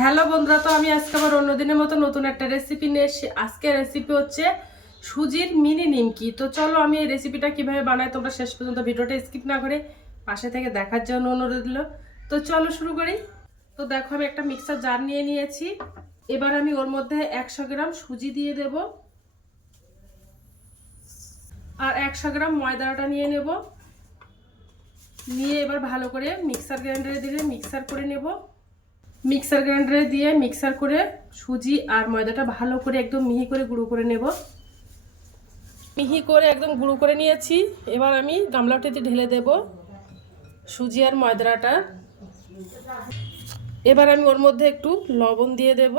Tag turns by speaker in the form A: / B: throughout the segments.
A: Hello বন্ধুরা, তো আমি আজকে আবার অন্যদিনের মতো নতুন একটা রেসিপি নিয়ে এসেছি। আজকে রেসিপি হচ্ছে সুজির মিনি নিমকি। তো চলো আমি এই রেসিপিটা কীভাবে বানাই তোমরা শেষ পর্যন্ত ভিডিওটা স্কিপ না করে পাশে থেকে দেখার জন্য অনুরোধ দিল তো চলো শুরু করি। তো দেখো, আমি একটা মিক্সার জার নিয়ে নিয়েছি। এবার আমি ওর মধ্যে একশো গ্রাম সুজি দিয়ে দেব। আর একশো গ্রাম ময়দাটা নিয়ে নেব। নিয়ে এবার ভালো করে মিক্সার গ্রাইন্ডারে দিলে মিক্সার করে নেব। মিক্সার গ্রাইন্ডারে দিয়ে মিক্সার করে সুজি আর ময়দাটা ভালো করে একদম মিহি করে গুঁড়ো করে নেব। মিহি করে একদম গুঁড়ো করে নিয়েছি। এবার আমি গামলাটিতে ঢেলে দেব সুজি আর ময়দাটা। এবার আমি ওর মধ্যে একটু লবণ দিয়ে দেব।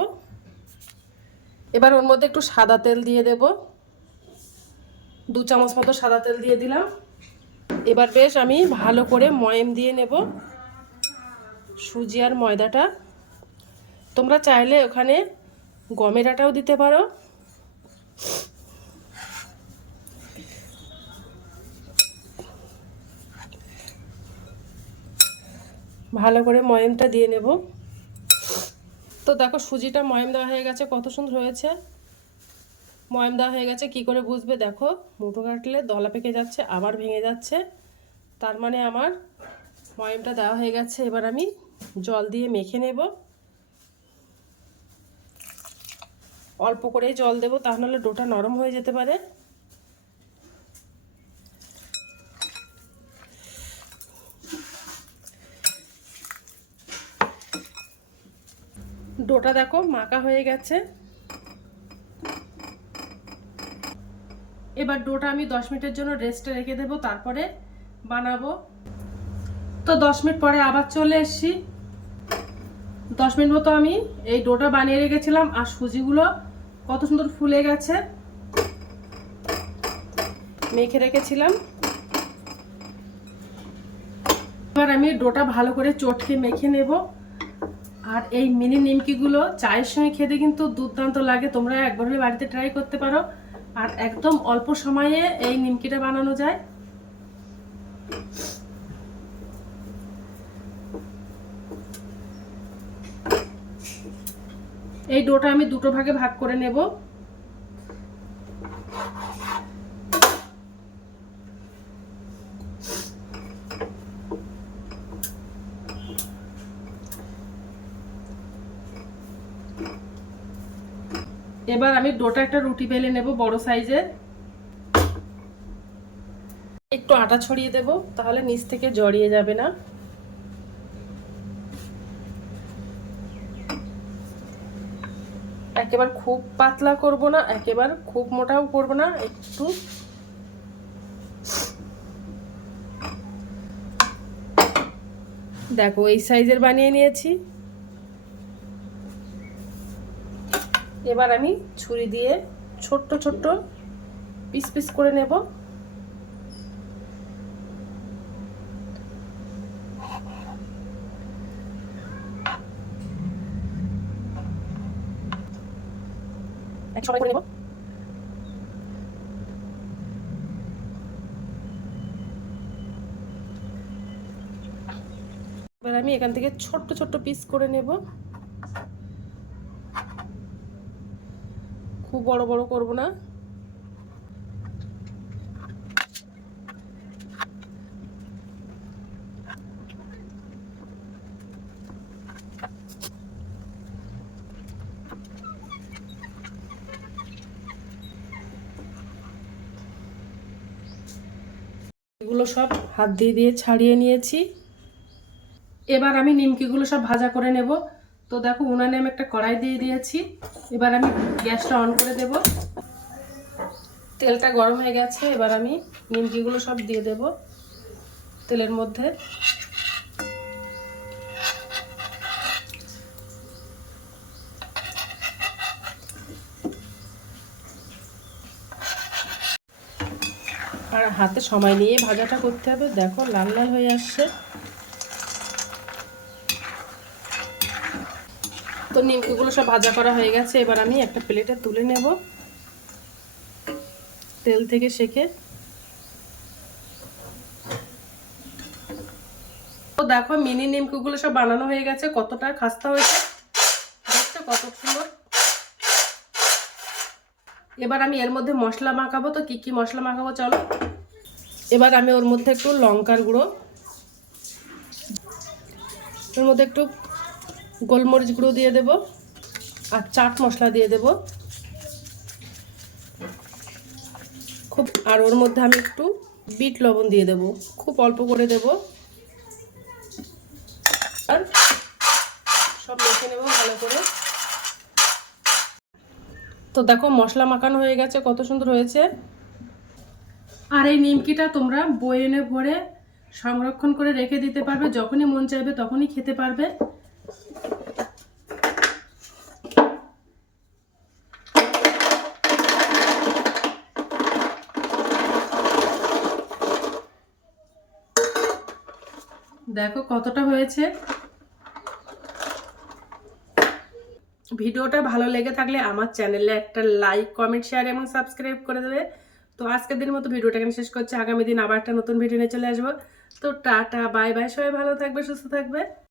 A: এবার ওর মধ্যে একটু সাদা তেল দিয়ে দেব। দু চামচ মতো সাদা তেল দিয়ে দিলাম। এবার বেশ আমি ভালো করে ময়েম দিয়ে নেব সুজি আর ময়দাটা। তোমরা চাইলে ওখানে গমের আটাও দিতে পারো। ভালো করে ময়মটা দিয়ে নেব। তো দেখো সুজিটা ময়ম দেওয়া হয়ে গেছে, কত সুন্দর হয়েছে। ময়ম দেওয়া হয়ে গেছে, কি করে বুঝবে দেখো। মুঠো কাটলে দলা পেকে যাচ্ছে, আবার ভেঙে যাচ্ছে। তার মানে আমার ময়মটা দেওয়া হয়ে গেছে, এবার আমি জল দিয়ে মেখে নেব। অল্প করে জল দেবো তাহলে ডোটা নরম হয়ে যেতে পারে। ডোটা দেখো মাখা হয়ে গেছে। এবার ডোটা আমি দশ মিনিটের জন্য রেস্টে রেখে দেবো, তারপরে বানাবো। তো দশ মিনিট পরে আবার চলে এসছি। দশ মিনিট মতো আমি এই ডোটা বানিয়ে রেখেছিলাম আর সুজিগুলো কত সুন্দর ফুলে গেছে। মেখে রেখেছিলাম। এবার আমি ডোটা ভালো করে চটকে মেখে নেব। আর এই মিনি নিমকিগুলো চায়ের সঙ্গে খেতে কিন্তু দুর্দান্ত লাগে। তোমরা একবার হলে বাড়িতে ট্রাই করতে পারো। আর একদম অল্প সময়ে এই নিমকিটা বানানো যায়। এই ডোটা আমি দুটো ভাগে ভাগ করে নেব। এবার আমি ডোটা একটা রুটি বেলে নেব বড় সাইজের। একটু আটা ছড়িয়ে দেব, তাহলে নিচ থেকে জড়িয়ে যাবে না। একেবারে খুব পাতলা করব না, একেবার খুব মোটাও করব না, একটু দেখো, এই সাইজের বানিয়ে নিয়েছি। এবার আমি ছুরি দিয়ে ছোট্ট ছোট্ট পিস পিস করে নেব। এক সময় করে নেব এবার আমি এখান থেকে ছোট্ট ছোট্ট পিস করে নেব। খুব বড় বড় করব না। এগুলো সব হাত দিয়ে দিয়ে ছাড়িয়ে নিয়েছি। এবার আমি নিমকিগুলো সব ভাজা করে নেব। তো দেখো, উনানে আমি একটা কড়াই দিয়ে দিয়েছি। এবার আমি গ্যাসটা অন করে দেব। তেলটা গরম হয়ে গেছে, এবার আমি নিমকিগুলো সব দিয়ে দেব। তেলের মধ্যে আর হাতে সময় নিয়ে ভাজাটা করতে হবে। দেখো, লাল লাল হয়ে আসছে। তো নিমকিগুলো সব ভাজা করা হয়ে গেছে। এবার আমি একটা প্লেটে তুলে নেব। তেল থেকে সেকে। তো দেখো, মিনি নিমকিগুলো সব বানানো হয়ে গেছে। কতটা খাস্তা হয়েছে দেখছ কত সুন্দর। এবার আমি এর মধ্যে মশলা মাখাবো। তো কি কি মশলা মাখাবো, চলো। এবার আমি ওর মধ্যে একটু লঙ্কার গুঁড়ো, ওর মধ্যে একটু গোলমরিচ গুঁড়ো দিয়ে দেব আর চাট মশলা দিয়ে দেব। খুব, আর ওর মধ্যে আমি একটু বিট লবণ দিয়ে দেব, খুব অল্প করে দেব। আর সব মেখে নেব ভালো করে। তো দেখো মশলা মাখানো হয়ে গেছে, কত সুন্দর হয়েছে। আর এই নিমকিটা তোমরা বয়েনে ভরে সংরক্ষণ করে রেখে দিতে পারবে। যখনই মন চাইবে তখনই খেতে পারবে। দেখো কতটা হয়েছে। ভিডিওটা ভালো লেগে থাকলে আমার চ্যানেলে একটা লাইক কমেন্ট শেয়ার এবং সাবস্ক্রাইব করে দেবে। তো আজকের দিনের মতো ভিডিওটা এখানে শেষ করছি। আগামী দিন আবার একটা নতুন ভিডিও নিয়ে চলে আসব। তো টাটা বাই বাই সবাই ভালো থাকবে, সুস্থ থাকবে।